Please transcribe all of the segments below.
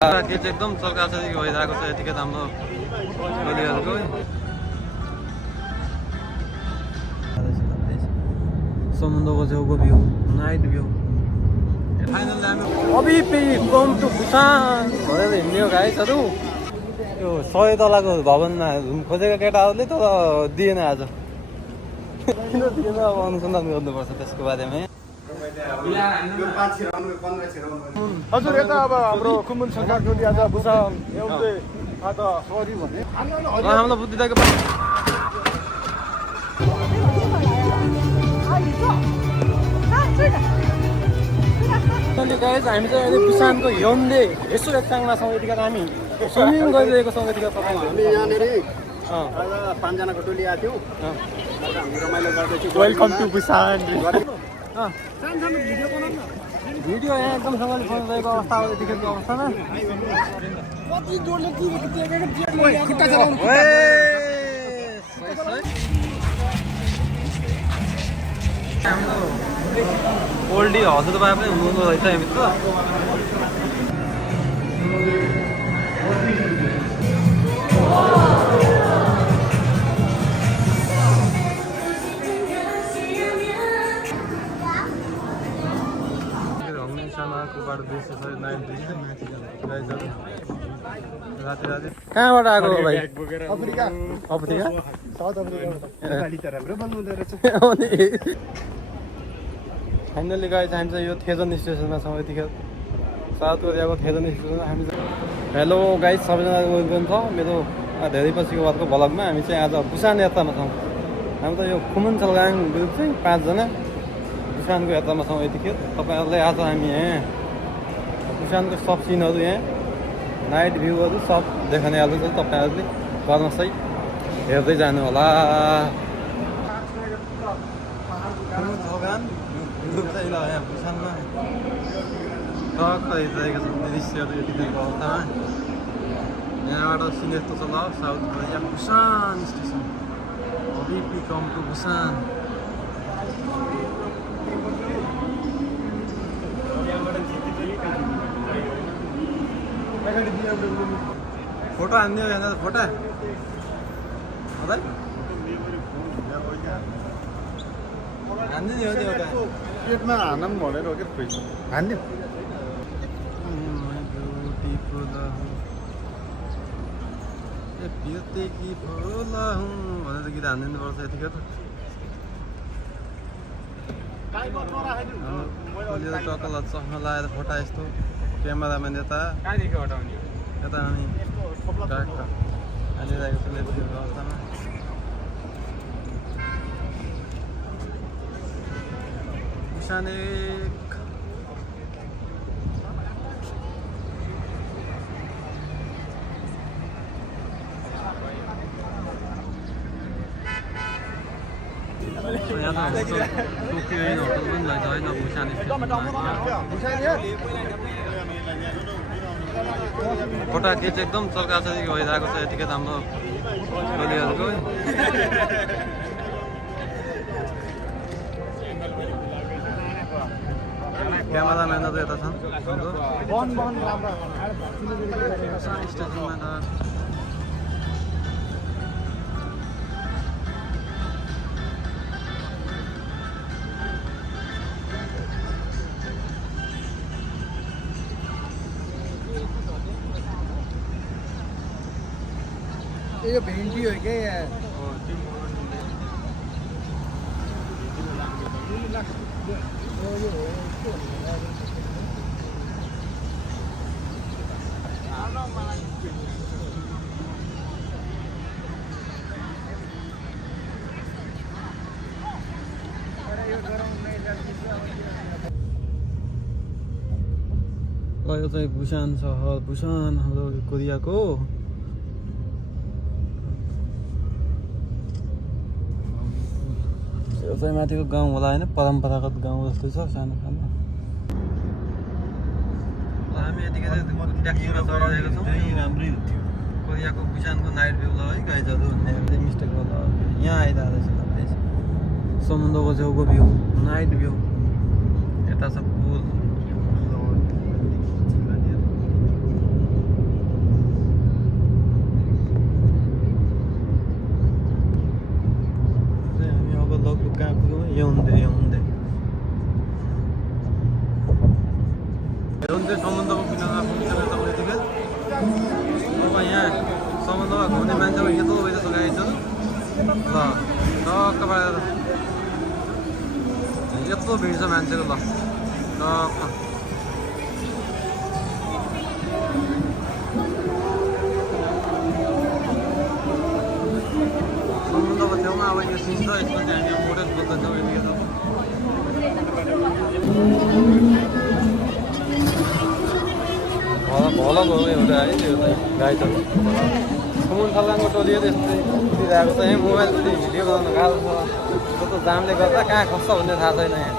के चाहिँ एकदम चर्काचर्की भइरहेको छ यतिकै हाम्रो टोलीहरूको समुद्रको छेउको भ्यू नाइट भ्यू फाइनल अभी कम टु बुसान भनेर हिँड्ने हो गाइसहरू यो 100 तलाको भवनमा घुम खोजेको केटाहरूले तर दिएन आज किन दिएन अब अनुसन्धान गर्नुपर्छ त्यसको बारेमा हजुर यता अब हाम्रो कुमुन सरकार टोली आज बुसान एउटै आज सरी भने हामीलाई बुद्धि दिएको हामी चाहिँ अहिले बुसानको योन्डे यसो एकचाङमा छौँ यतिखेर हामी स्विमिङ गरिरहेको छौँ यतिखेर हामी यहाँनिर आज 5 जनाको टोली आएको थियो हामी रमाइलो गर्दैछौँ वेलकम टु बुसान भिडियो यहाँ एकदमसँगले बनिरहेको अवस्था हो यतिखेरको अवस्थामा हाम्रो ओल्डी हजुरबा पनि हुनुहुँदो रहेछ यहाँभित्र कहाँबाट आएको भाइ अफ्रिका अफ्रिका साउथ अफ्रिका राम्रो बन्नुहुँदो रहेछ फाइनली गाइज हामी चाहिँ यो थेजन स्टेसनमा छौँ यतिखेर साउथ कोरियाको थेजन स्टेसन हामी चाहिँ हेलो गाइज सबैजना वेलकम छ मेरो धेरै पछिको बादको भ्लगमा हामी चाहिँ आज बुसान यात्रामा छौँ हामी त यो खुमुन चलगाङ ग्रुप चाहिँ 5 जना बुसानको यात्रामा छौँ यतिखेर तपाईँहरूलाई आज हामी यहाँ बुसानको सब सिनहरू यहाँ नाइट भ्यूहरू सब देखाउने हाल्दैछ तपाईँहरूले गर्न सही हेर्दै जानु होला ग्रुप चाहिँ ल यहाँ बुसानमा टक्क हेरिरहेको छ दृश्यहरू यतिखेरको अवस्थामा यहाँबाट सिन यस्तो छ ल साउथ कोरिया बुसान स्टेसन अभी कम टु बुसान फोटो हान्ने हो यहाँ फोटो हान्ने नि हो त्यो एउटा पेटमा हानम भनेर हो क्या खोइ हान्ने कि भोला हुँ भनेर गीत हानिदिनुपर्छ यतिखेर टक्कल चस्मा लगाएर फोटा यस्तो क्यामेराम्यान यता यता अनि ट्याक्क हानिरहेको छ यतिखेरको अवस्थामा बुसान यहाँ त टोकियो होइन होटल पनि रहेछ होइन बुसान फोटा के चाहिँ एकदम चर्काचर्की भइरहेको छ यतिकै हाम्रो टोलीहरूको क्यामेराम्यानहरू यता छन् स्टेसनमा त यो भेन्डी हो क्या यार यो चाहिँ बुसान सहर बुसान हाम्रो कोरियाको यो चाहिँ माथिको गाउँ होला होइन परम्परागत गाउँ जस्तो छ सानो सानो हामी यतिकै ट्याक्सीमा चढिरहेको छौँ राम्रै हुन्थ्यो कोरियाको बुसानको नाइट भ्यू ल है गाइजहरू भन्ने मिस्टेक होला यहाँ आइरहेको रहेछ समुद्रको छेउको भ्यू नाइट भ्यू यता छ पुल सम्बन्धको किनारमा पुगिसकेर तपाईँ यतिखेर अब यहाँ सम्बन्धमा घुम्ने मान्छेको यत्रो भइरहेछ गाडी छ ल टक्क पारेर यत्रो भिड छ मान्छेको ल टक्क समुद्रको छेउमा अब यो सिन छ यसको चाहिँ हामी मोडेल खोज्दैछौँ यतिखेर भलक हो एउटा है त्यो गाई त समुद्र सल्लाहको टोलीहरू यस्तै दिइरहेको छ यहाँ मोबाइल पनि भिडियो बनाउनु गाह्रो छ जस्तो जामले गर्दा कहाँ खस्छ भन्ने थाहा छैन यहाँ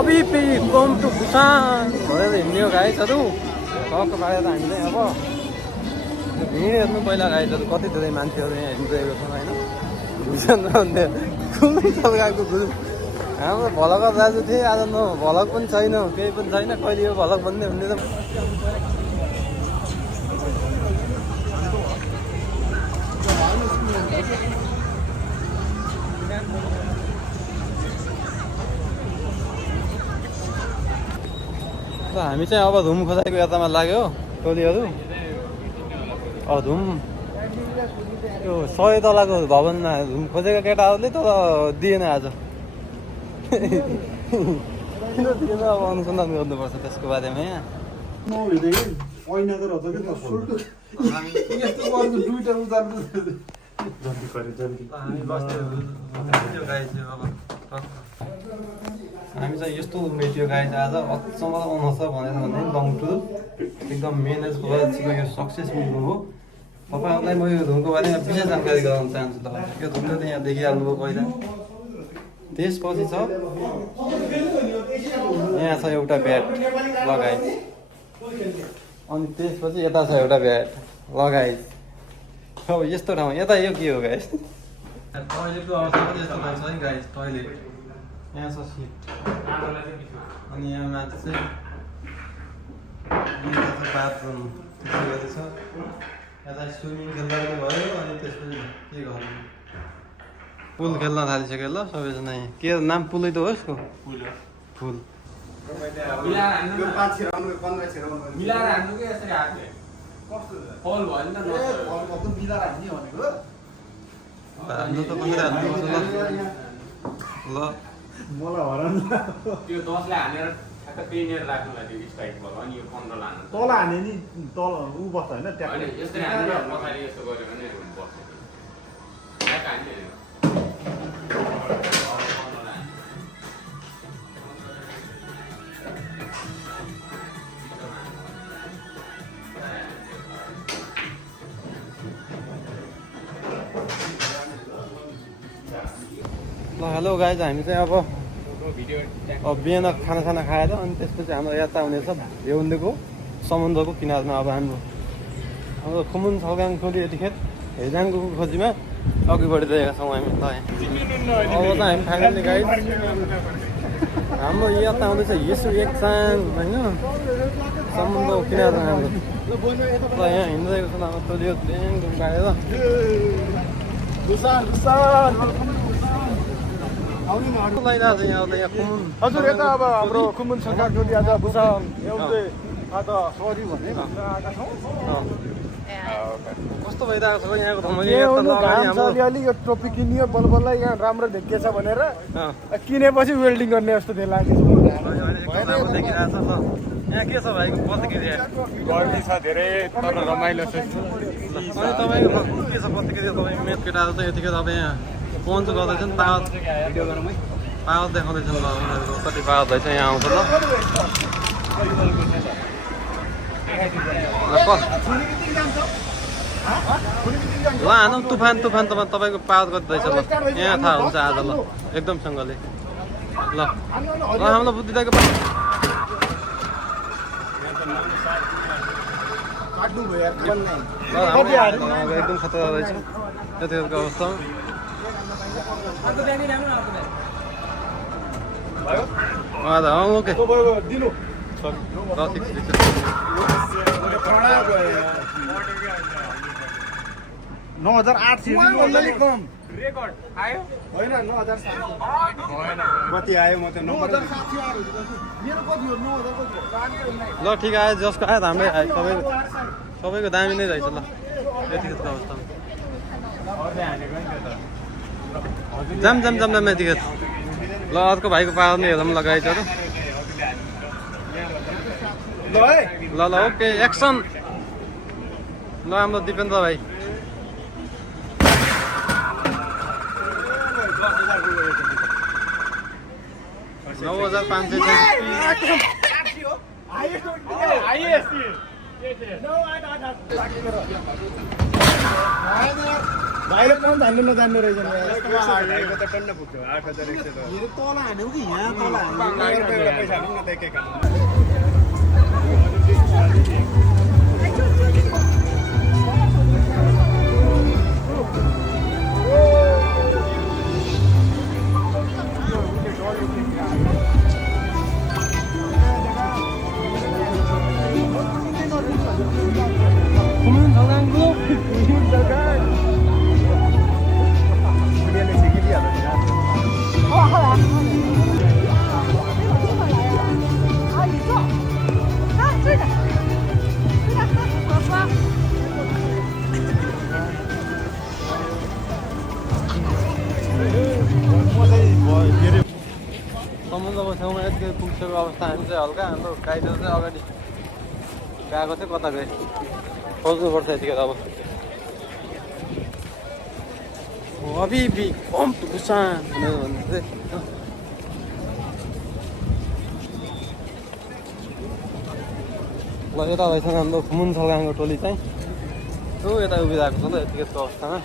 अभी फेरि कम टु बुसान भनेर हिँड्ने हो गाइजहरू टक्क पारेर हामीले अब भिड हेर्नु पहिला गाइजहरू कति धेरै मान्छेहरू यहाँ हिँडिरहेको छ होइन भुसान भन्ने कुनै सल्काएको ग्रुप हाम्रो भलकर दाजु थिए आज न भलक पनि छैन केही पनि छैन कहिले यो भलक भन्ने हुँदैन हामी चाहिँ अब धुम खोजाइको यात्रामा लाग्यो टोलीहरू अब धुम यो 100 तलाको भवनमा धुम खोजेको केटाहरूले तर दिएन आज किन दिएन अब अनुसन्धान गर्नुपर्छ त्यसको बारेमा यहाँ हामी चाहिँ यस्तो मेट्यो गाई आज अचम्म आउँछ भनेर भन्दै लङ टुर एकदम मेनेजको यो सक्सेस मिल्नु हो तपाईँहरूलाई म यो धुमको बारेमा विशेष जानकारी गराउन चाहन्छु तपाईँलाई यो धुमले त यहाँ देखिहाल्नुभयो पहिला त्यसपछि छ यहाँ छ एउटा ब्याट लगाइ अनि त्यसपछि यता छ एउटा ब्याट लगाइ अब यस्तो ठाउँ यता यो के हो गाइस टोइलेटको अवस्था पनि यस्तो छ है गाइस टोइलेट यहाँ छ सिट अनि यहाँ माथि चाहिँ बाथरुम त्यसै छ यता स्विमिङ खेल्दा पनि भयो अनि त्यसपछि के गर्नु पुल खेल्न थालिसक्यो ल सबैजना यहाँ के नाम पुलै त हो यसको फुल ल त्यो 10 ले हानेर ठ्याक्क पेनियर राख्नुलाई त्यो स्ट्राइक भयो अनि यो 15 लानु तल हाने नि तल उ बस्छ हैन त्यहाँ यस्तै हानेर पछाडी यस्तो गर्यो भने बस्छ ठ्याक्क हान्ने ल हेलो गाइज हामी चाहिँ अब बिहान खाना खाएर अनि त्यसपछि हाम्रो यात्रा हुनेछ देउन्देको समुद्रको किनारमा अब हाम्रो खुमुन सल्काङ टोली यतिखेर हेजाङको खोजीमा अघि बढिरहेका छौँ हामी ल अब त हामी फाइनली गाइज हाम्रो यात्रा हुँदैछ यसो एकचाङ होइन समुद्रको किनारमा हाम्रो ल यहाँ हिँडिरहेको छ हाम्रो टोलीहरू प्लेन गाडेर हजुर यता अब हाम्रो खुमुन सरकार टोली आज बुसान एउटै आज सरी भन्ने कस्तो भइरहेको छ यहाँको अलिअलि यो टोपी किनियो बल्ल यहाँ राम्रो देखिएछ भनेर किनेपछि वेल्डिङ गर्ने जस्तो थियो लाग्यो यहाँ के छ भाइको प्रतिक्रिया गर्मी छ धेरै तर रमाइलो छ अनि तपाईँको के छ प्रतिक्रिया तपाईँ मेथ केटाहरू त यतिखेर अब यहाँ पहुँच गर्दैछन् पावर देखाउँदैछन् ल उनीहरूको कति पावर भएछ यहाँ आउँछ ल हानौँ तुफान तपाईँको पावर कति रहेछ ल यहाँ थाहा हुन्छ आज ल एकदमसँगले ल हामीलाई बुद्धि दिएको एकदम खतरा रहेछ यतिखेरको अवस्थामा ओके दिनु 9008 कम होइन 9,700 कति आयो म त नम्बर ल ठिक आयो जसको आयो हाम्रै आयो सबैको दामी नै रहेछ ल यतिखेरको अवस्थामा जाम जाम जाम जाम यतिखेर ल अर्को भाइको पार्ने हेरौँ लगाइदिएर ल है ल ल ओके एक्सन ल हाम्रो दिपेन्द्र भाइ 9,500 भाइले पनि हान्नु नजान्नु रहेछ भाइको त टन्न पुग्थ्यो 8,100 तल हान्यौ कि यहाँ तल हान्यौ पैसा हाल्नु न त एक समुद्रको छेउमा यति पुगिसकेको अवस्था हामी चाहिँ हल्का हाम्रो गाइडर चाहिँ अगाडि गएको चाहिँ कता गए खोज्नुपर्छ यतिखेर अब अभी भी कम बुसान भनेर भन्नु चाहिँ ल यता रहेछ हाम्रो घुमुन छल्काङको टोली चाहिँ त्यो यता उभिरहेको छ ल यतिखेरको अवस्थामा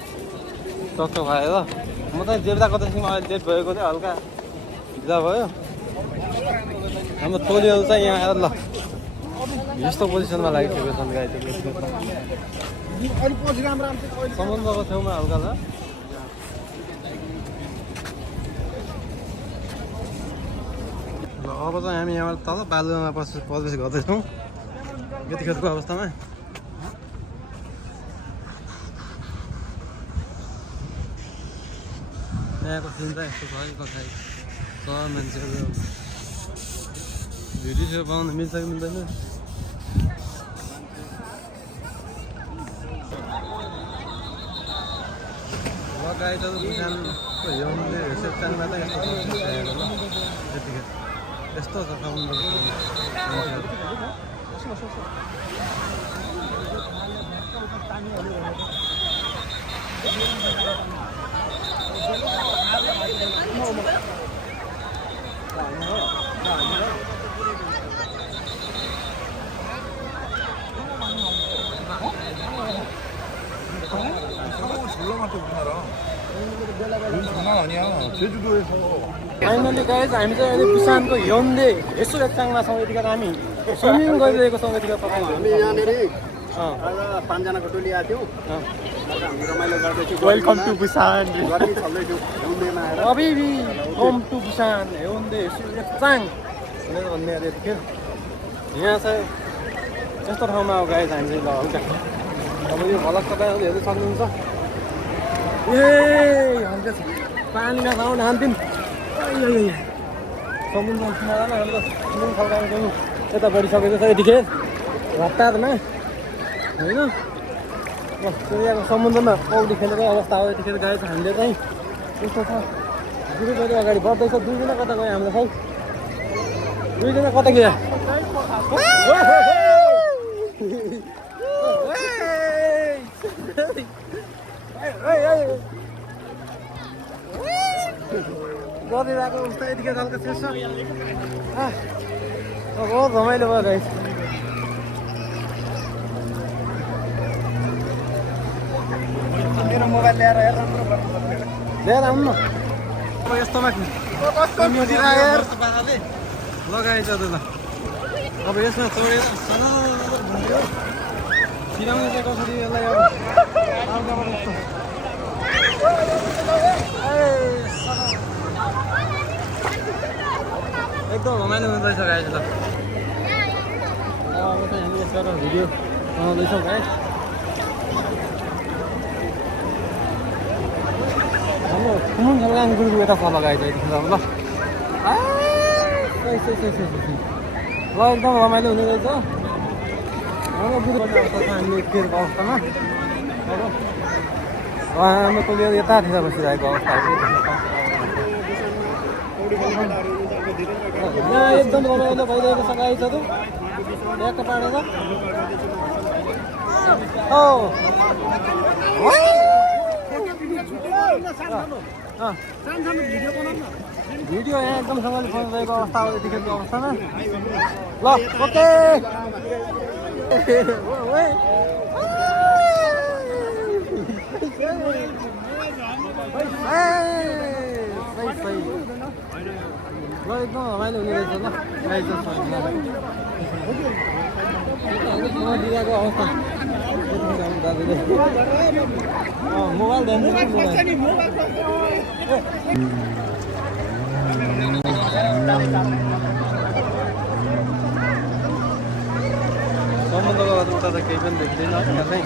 टक्क भएर म चाहिँ देब्दा कतासँग अहिले लेट भएको चाहिँ हल्का भिजा भयो हाम्रो टोलीहरू चाहिँ यहाँ आएर ल यस्तो पोजिसनमा लागिसकेको छन् गाई समुद्रको छेउमा हल्का ल अब चाहिँ हामी यहाँबाट तल बालुवामा प्रवेश गर्दैछौँ यतिखेरको अवस्थामा यहाँको सिन चाहिँ यस्तो छ है कथाइ छ मान्छेहरू भिडियो बनाउनु मिल्छ कि मिल्दैन गाइडहरू बुझानको हिउँले सेप्टेम्बरमा चाहिँ यस्तो छ ल यतिखेर यस्तो छ समुद्रको फाइनली गाइज हामी चाहिँ अहिले बुसानको हिउँदे यसो एकचाङमा छौँ यतिखेर हामी स्विमिङ गरिरहेको छौँ यतिखेर हामी यहाँनिर आज 5 जनाको टोली आएको थियो हामी रमाइलो गर्दैछौँ वेलकम टु बुसान गर्मी छल्दैछु हिउँदेमा आएर अभी भी कम टु बुसान हिउँदे यसो एकचाङ भनेर भन्ने अरे यतिखेर यहाँ चाहिँ यस्तो ठाउँमा अब गाइज हामी चाहिँ ल हल्का अब यो भलक तपाईँहरूले हेर्नु सक्नुहुन्छ ए हल्का छ पानीमा खाउँ हान्थ्यौँ समुद्रमा किनारामा हाम्रो स्विमिङ खल्काएको यता बढिसकेको छ यतिखेर हतारमा होइन यहाँको समुद्रमा पौडी खेलेको अवस्था हो यतिखेर गएको हामीले चाहिँ यस्तो छ दुईजना अगाडि बढ्दैछ दुईजना कता गयो हामीलाई खै दुईजना कता गयो गरिरहेको उस्तो यतिखेर हल्का शीर्ष बहुत रमाइलो भयो गाइस मेरो मोबाइल ल्याएर लिएर आउनु न अब यस्तोमा लगाइन्छ त ल अब यसमा चढेर छिराउनु चाहिँ कसरी यसलाई अब आउँदाबाट यस्तो एकदम रमाइलो हुँदैछ गाइस ल अब चाहिँ हामी यसबाट भिडियो बनाउँदैछौँ गाइस कुमुन झल्लाङ गुरुको यता छ लगाइदियो यतिखेर ल ल एकदम रमाइलो हुने रहेछ हामीले फेरको अवस्थामा हाम्रो टोलीहरू यतातिर बसिरहेको अवस्था एकदम रमाइलो भइरहेको छ गाईहरू ट्याक्क पारेर भिडियो यहाँ एकदमसँगले बनिरहेको अवस्था हो यतिखेरको अवस्थामा ल ओके ल एकदम रमाइलो हुने रहेछ ल दिएको अवस्था मोबाइल समुद्रको उता त केही पनि देखिँदैन त्यहाँ चाहिँ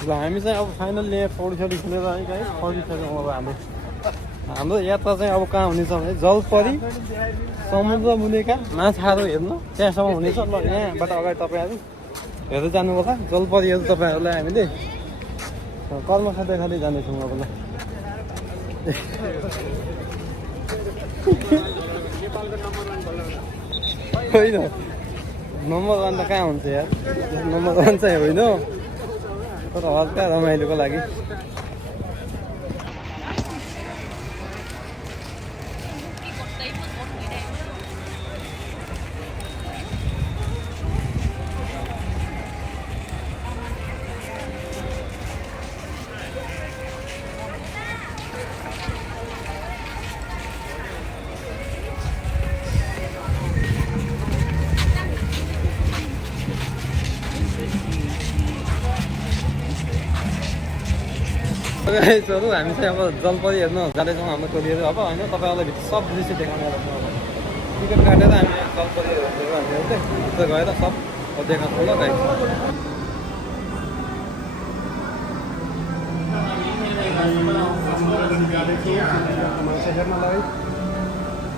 ल हामी चाहिँ अब फाइनल्ली यहाँ पौडी सौडी खेलेर पौडिसक्यौँ अब हाम्रो यात्रा चाहिँ अब कहाँ हुनेछ भने जलपरी समुद्र मुनिका माछाहरू हेर्नु त्यहाँसम्म हुनेछ ल यहाँबाट अगाडि तपाईँहरू हेर्दै जानु होला जलपरीहरू तपाईँहरूलाई हामीले कर्मखा देखाउँदै जानेछौँ अब ल होइन नम्बर 1 त कहाँ हुन्छ यार नम्बर 1 चाहिँ होइन तर हल्का रमाइलोको लागि गाइजहरू हामी चाहिँ अब जलपरी हेर्न जाँदैछौँ हाम्रो टोलीहरू अब होइन तपाईँहरूलाई भित्र सब दृश्य देखाउने गर्छौँ अब टिकट काटेर हामी जलपरी हेरेर हामीहरू चाहिँ गएर सब देखाउँछौँ ल गाइज हेर्नलाई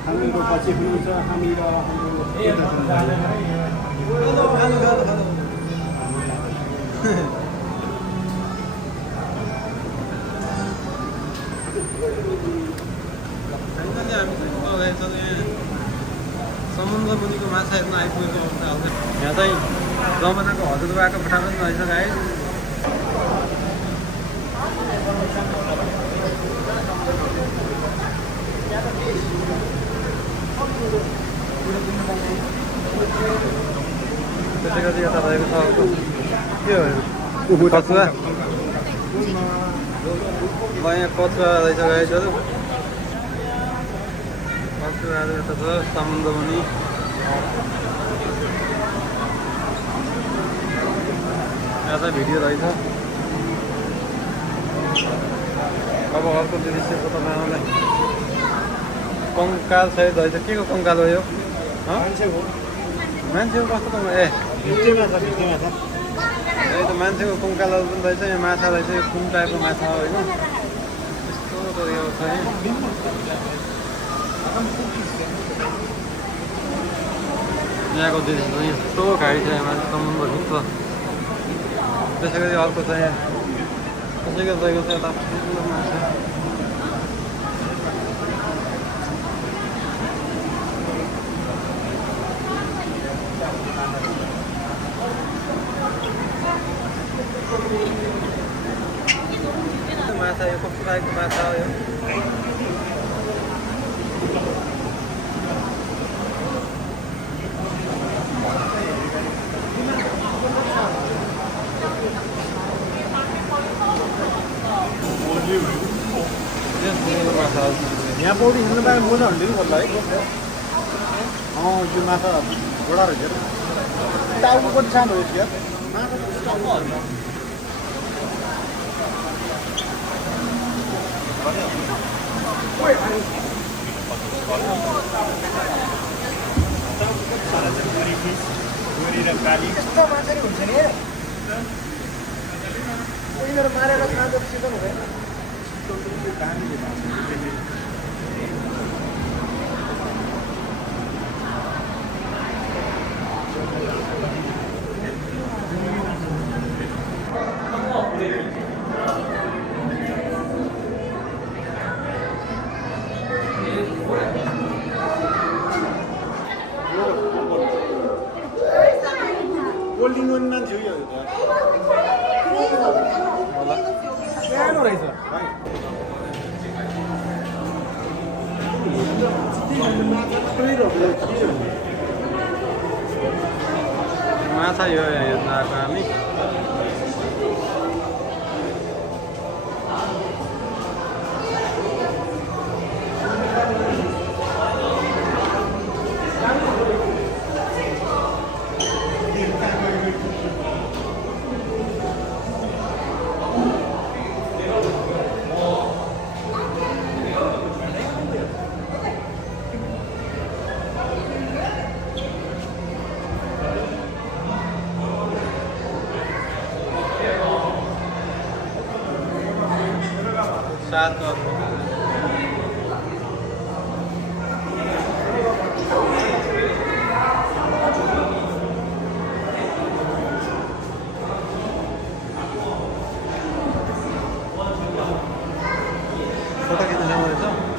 हामीहरू पछि हुनुहुन्छ हामी र समुद्र मुनिको माछा हेर्न आइपुगेको अवस्था आउँछ यहाँ चाहिँ जमानाको हजुरबाको फटा पनि रहेछ गाई त्यसै गरी यता रहेको छ के हो कचुवा ल यहाँ कचुवा रहेछ गाईहरू कचुवाहरू यता छ समुद्र मुनि यहाँ चाहिँ भिडियो रहेछ अब अर्को दृश्यको तपाईँहरूलाई कङ्काल सहित रहेछ के को कङ्काल हो यो मान्छेको कस्तो कङ्काल ए त मान्छेको कङ्कालहरू पनि रहेछ यो माछा रहेछ यो कुन टाइपको माछा हो होइन यस्तो यो छ यहाँको दृश्य यस्तो घाडी छ यहाँ समुद्र भित्र त्यसै गरी अर्को छ यहाँ त्यसै गरी रहेको छ यता माछा माछा यो कस्तो टाइपको माछा हो यो यहाँ पौडी खेल्नु पायो मजा हुन्थ्यो नि बल्ल है यो माछा घोडा रहेछ टाउको पनि सानो रहेछ क्या यस्तो माछा हुन्छ नि यिनीहरू मारेर खाँदा सिजन हुँदैन गोल्डिङ वन मान्छे हो यो सानो रहेछ माछा यो हेर्न आएको हामी सात फोटो खिच्न ल्याउँदो रहेछ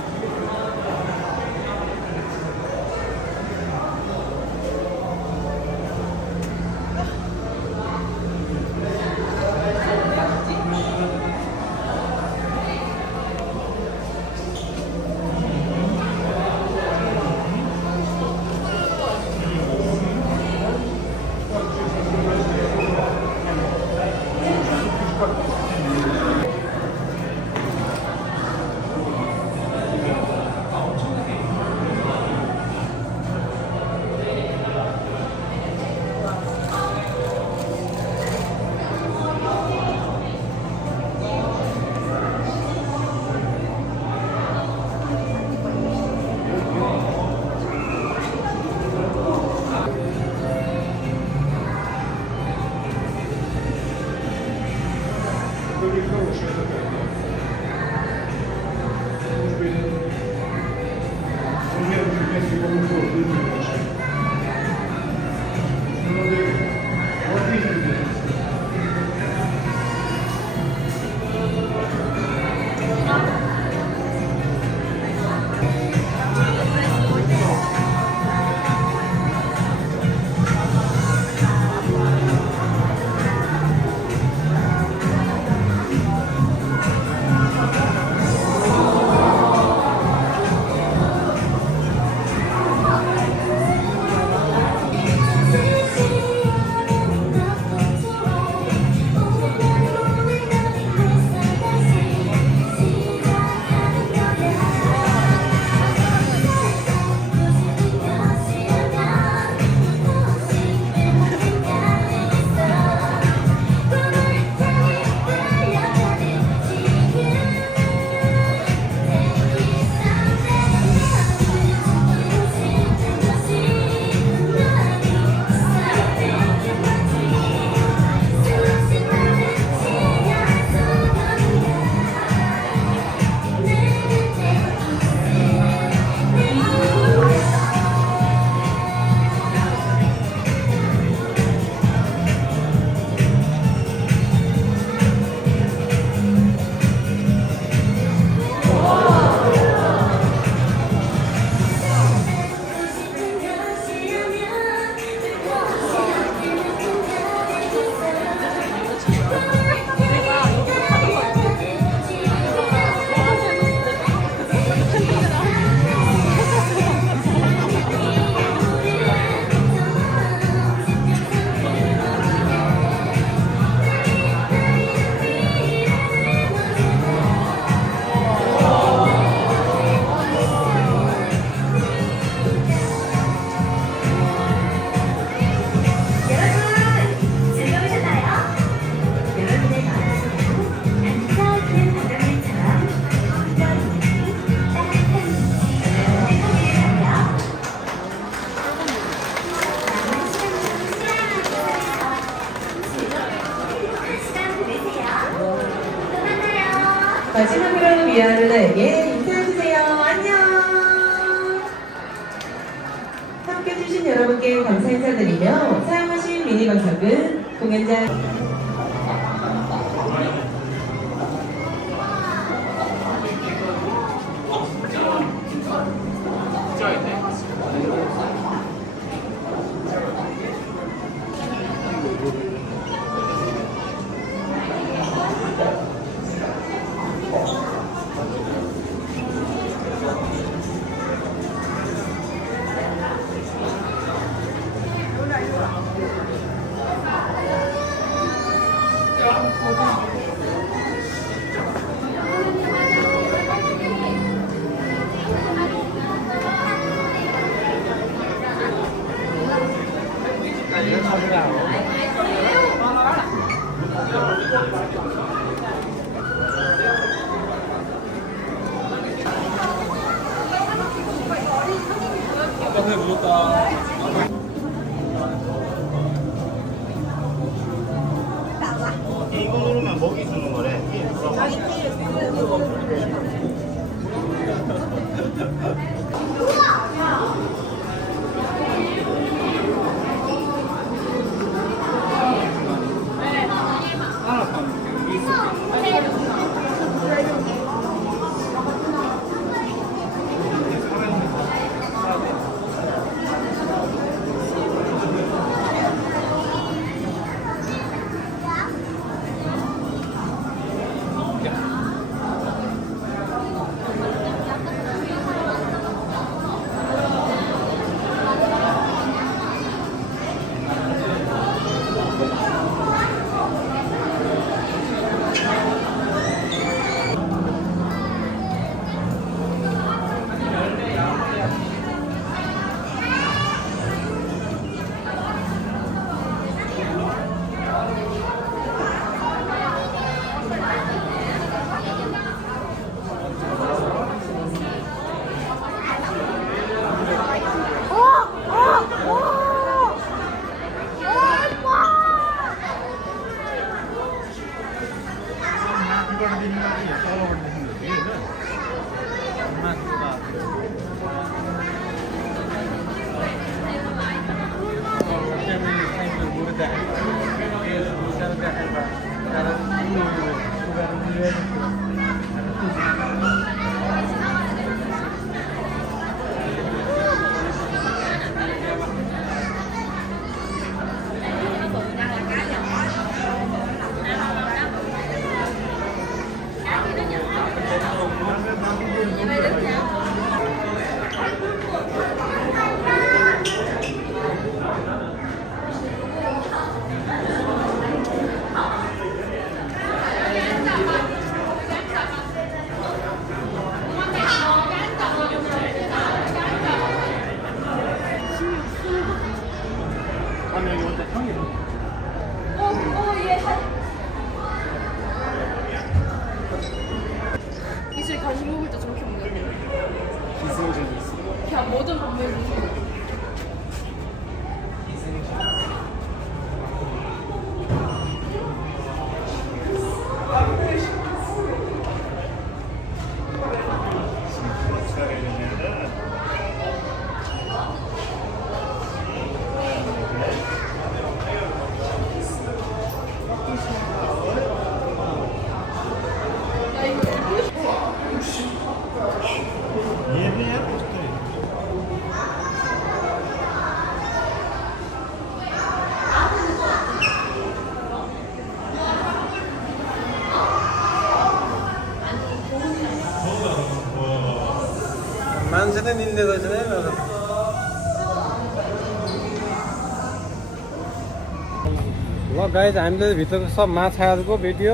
마지막으로 미안 누나에게 인사해주세요. 안녕. 함께해주신 여러분께 감사 인사드리며 사용하신 미니건석은 공연장 이거로만 먹이 주는 거래. 이슬 간식 먹을 때 저렇게 먹는 거. 기승전이 있어. 그냥 뭐든 건네주세요. मान्छे चाहिँ निल्ने रहेछ नि ल गाइज हामीले भित्रको सब माछाहरूको भिडियो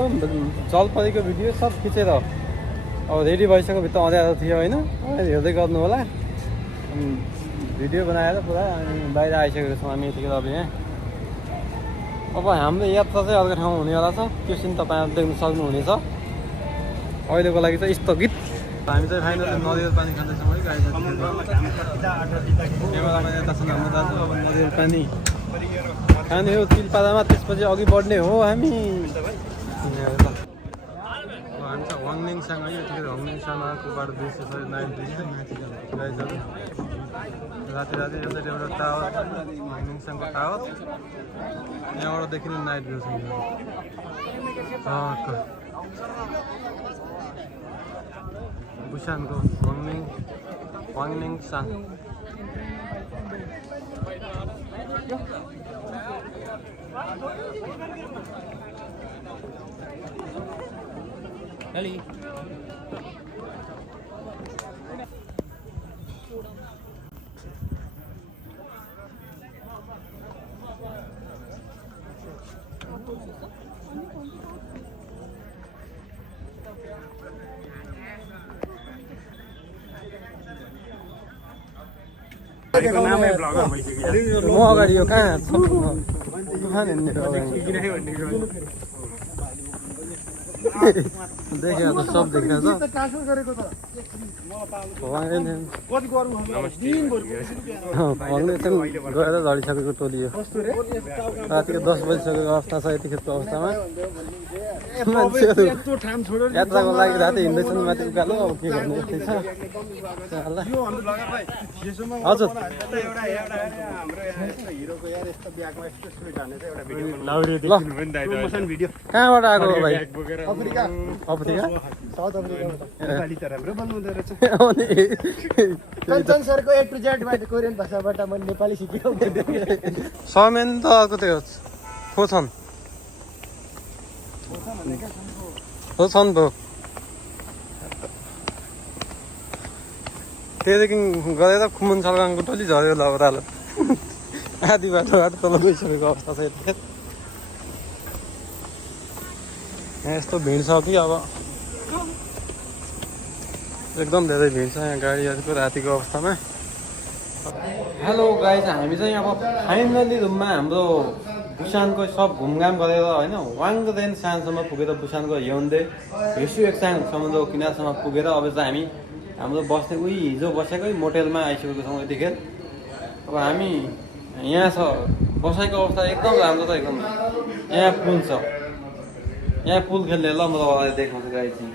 जलपरीको भिडियो सब खिचेर अब रेडी भइसक्यो भित्र अँध्यारो थियो होइन हेर्दै गर्नु होला भिडियो बनाएर पुरा बाहिर आइसकेको छौँ हामी यतिखेर अब यहाँ अब हाम्रो यात्रा चाहिँ अर्को ठाउँ हुनेवाला छ त्यो सिन तपाईँहरू देख्न सक्नुहुनेछ अहिलेको लागि चाहिँ स्थगित हामी चाहिँ फाइनली नरिवल पानी खाँदैछौँ है गाई यता छन् हाम्रो दाजु अब नरिवल पानी खाने हो तिलपाडामा त्यसपछि अघि बढ्ने हो हामी हामी चाहिँ वाङलिङ हङनिङसँग यतिखेर हङनिङसँगकोबाट दृश्य छ नाइट दृश्य गाइजहरू राति राति यसरी एउटा टावर हङनिङसँगको टावर यहाँबाट देखिने नाइट भ्यू छ बुसानको हङनिङसाङ Kali. म अगाडि यो कहाँ देखियो त सब देखियो त ट्रान्सफर गरेको त गएर झडिसकेको टोली हो रातिको 10 बजिसकेको अवस्था छ यतिखेरको अवस्थामा मान्छेहरू यात्राको लागि राति हिँड्दैछन् माथि उकालो अब के गर्ने यस्तै छ हजुर कहाँबाट आएको भाइ अफ्रिका साउथ अफ्रिका राम्रो बोल्नुहुँदो रहेछ कञ्चन सरको A to Z बाट कोरियन भाषाबाट मैले नेपाली सिकेको समेन त अर्को त्यो फोछन् भयो त्यहाँदेखि गएर खुमुन सल्काङको टोली झऱ्यो ल ओह्रालो आधी बाटोबाट तल गइसकेको अवस्था छ यतिखेर यहाँ यस्तो भिड छ कि अब एकदम धेरै भिड छ यहाँ गाडीहरूको रातिको अवस्थामा हेलो गाइज हामी चाहिँ अब फाइनली रुममा हाम्रो बुसानको सब घुमघाम गरेर होइन वाङदेखि सानसम्म पुगेर बुसानको हेउन्डे हेसु एकसाङसम्मको किनारसम्म पुगेर अब चाहिँ हामी हाम्रो बस्ने हिजो बसेकै मोटेलमा आइसकेको छौँ यतिखेर अब हामी यहाँ छ बसाइको अवस्था एकदम राम्रो छ एकदम यहाँ पुल छ यहाँ पुल खेल्ने ल म तपाईँलाई देखाउँछु गाई चाहिँ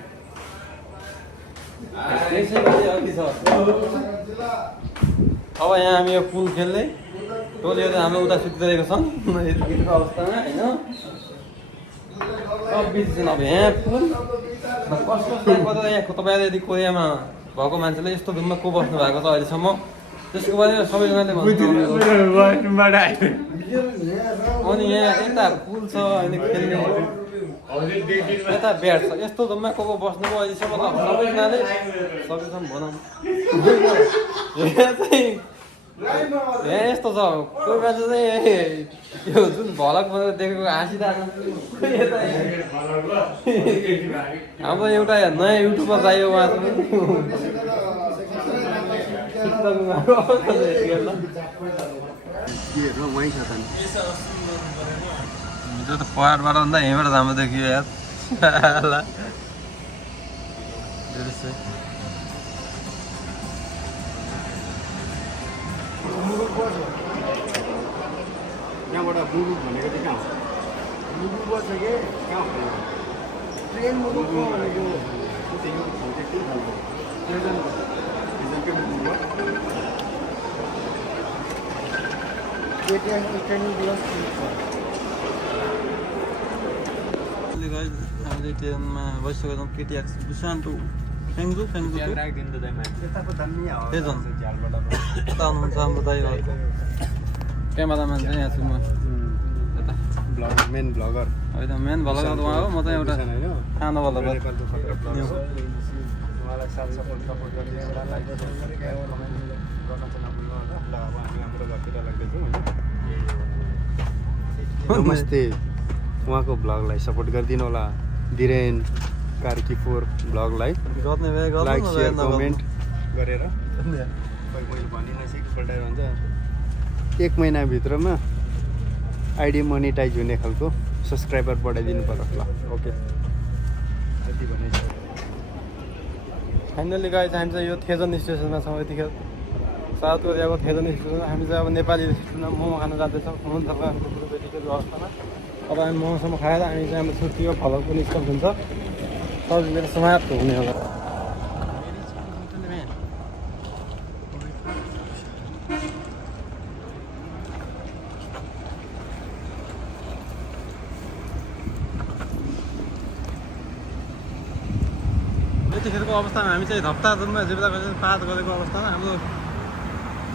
अघि छ अब यहाँ हामी यो पुल खेल्ने टोलीहरू हाम्रो उता सुतिरहेको छन् यतिको अवस्थामा होइन सब बिजी छन् अब यहाँ पुल कस्तो यहाँ तपाईँले यदि कोरियामा भएको मान्छेले यस्तो रुममा को बस्नु भएको छ अहिलेसम्म त्यसको बारेमा सबैजनाले भन्छ अनि यहाँ यता पुल छ होइन खेल्ने यता ब्याट छ यस्तो रुममा को बस्नुभयो अहिलेसम्म त सबैजनाले सकेसम्म भनौँ यहाँ यस्तो छ कोही मान्छे चाहिँ यो जुन भलक भनेर देखेको हाँसिरहेको हाम्रो एउटा नयाँ युट्युबर चाहियो उहाँ हिजो त पहाडबाट भन्दा यहीँबाट राम्रो देखियो यार यहाँबाट मुगु भनेको चाहिँ कहाँ हो मुगु बस्छ कि कहाँ हो ट्रेन मुगु भनेको हामीले ट्रेनमा बसिसकेको छौँ केटिआक्स बुसान टु फेङ्जु यता हुनुहुन्छ हाम्रो दाइहरू क्यामेराम्यान चाहिँ यहाँ छु म यता मेन ब्लगर होइन मेन भलगर उहाँ हो म चाहिँ एउटा सानो भलगर नमस्ते उहाँको ब्लगलाई सपोर्ट गरिदिनु होला धिरेन कार्कीपुर ब्लगलाई गर्ने भए लाइक सेयर कमेन्ट गरेर मैले भनिनँ एकपल्ट भन्छ 1 महिनाभित्रमा आइडी मोनिटाइज हुने खालको सब्सक्राइबर बढाइदिनु पर्यो ल ओके यति भने फाइनली गाइज हामी चाहिँ यो थेजन स्टेसनमा छौँ यतिखेर साउथ कोरियाको थेजन स्टेसन हामी चाहिँ अब नेपाली रेस्टुरेन्टमा मोमो खान जाँदैछौँ हुन सक्छ हाम्रो ग्रुप यतिखेरको अवस्थामा अब हामी मोमोसम्म खाएर हामी चाहिँ हाम्रो छुट्टी यो फलकको निस्कन्छ सब मेरो समाप्त हुने होला यतिखेरको अवस्थामा हामी चाहिँ धप्ताधुममा जीविका पात गरेको अवस्थामा हाम्रो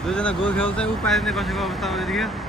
दुईजना गोर्खेहरू चाहिँ उपाय नै बसेको अवस्थामा यतिखेर